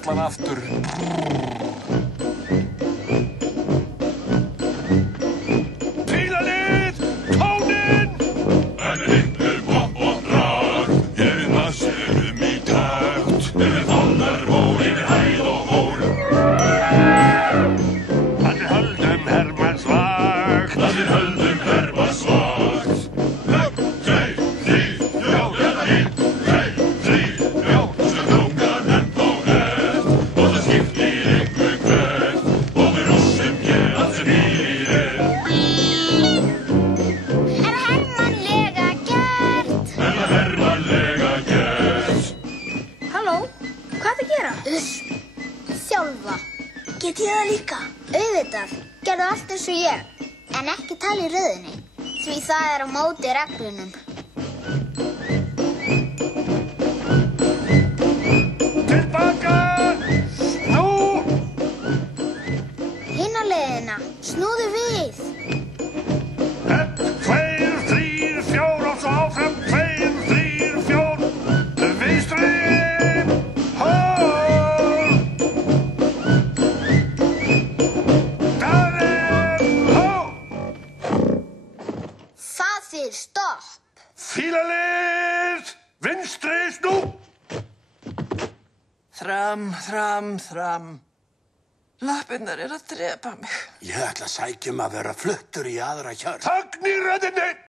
áherslan aftur. Fílalið, tóninn! En hitt popp og drag, við marserum í takt, við bollar ból yfir hæð og hól. Allir höldum Hermanns vakt. Allir höldum Hermanns vakt. Tveir, þrír, fjórir, tveir, þrír, svo tungan ennþá ert, og það skiptir engu hvert, og við rússum hér allt sem býr er. Hermannlega gert. Hermannlega gert. Halló, hvað er að gera? Þjálfa. Get ég það líka? Auðvitað, gerðu allt eins og ég, en ekki tala í röðinni, því það er á móti reglunum. Tilbaka! Snú! Hina leiðina, snúðu við. 1, 2, 3, 4 og svo áfram. 2, 3, 4. Vinstri! Hól! Daðinn! Hól! Það þýðir stopp. Fílalið! Vinstri snú! Þram, þram, þram. Lappirnar að drepa mig. Ég ætla að sækja að vera fluttur í aðra hjörð. Þögn í röðinni!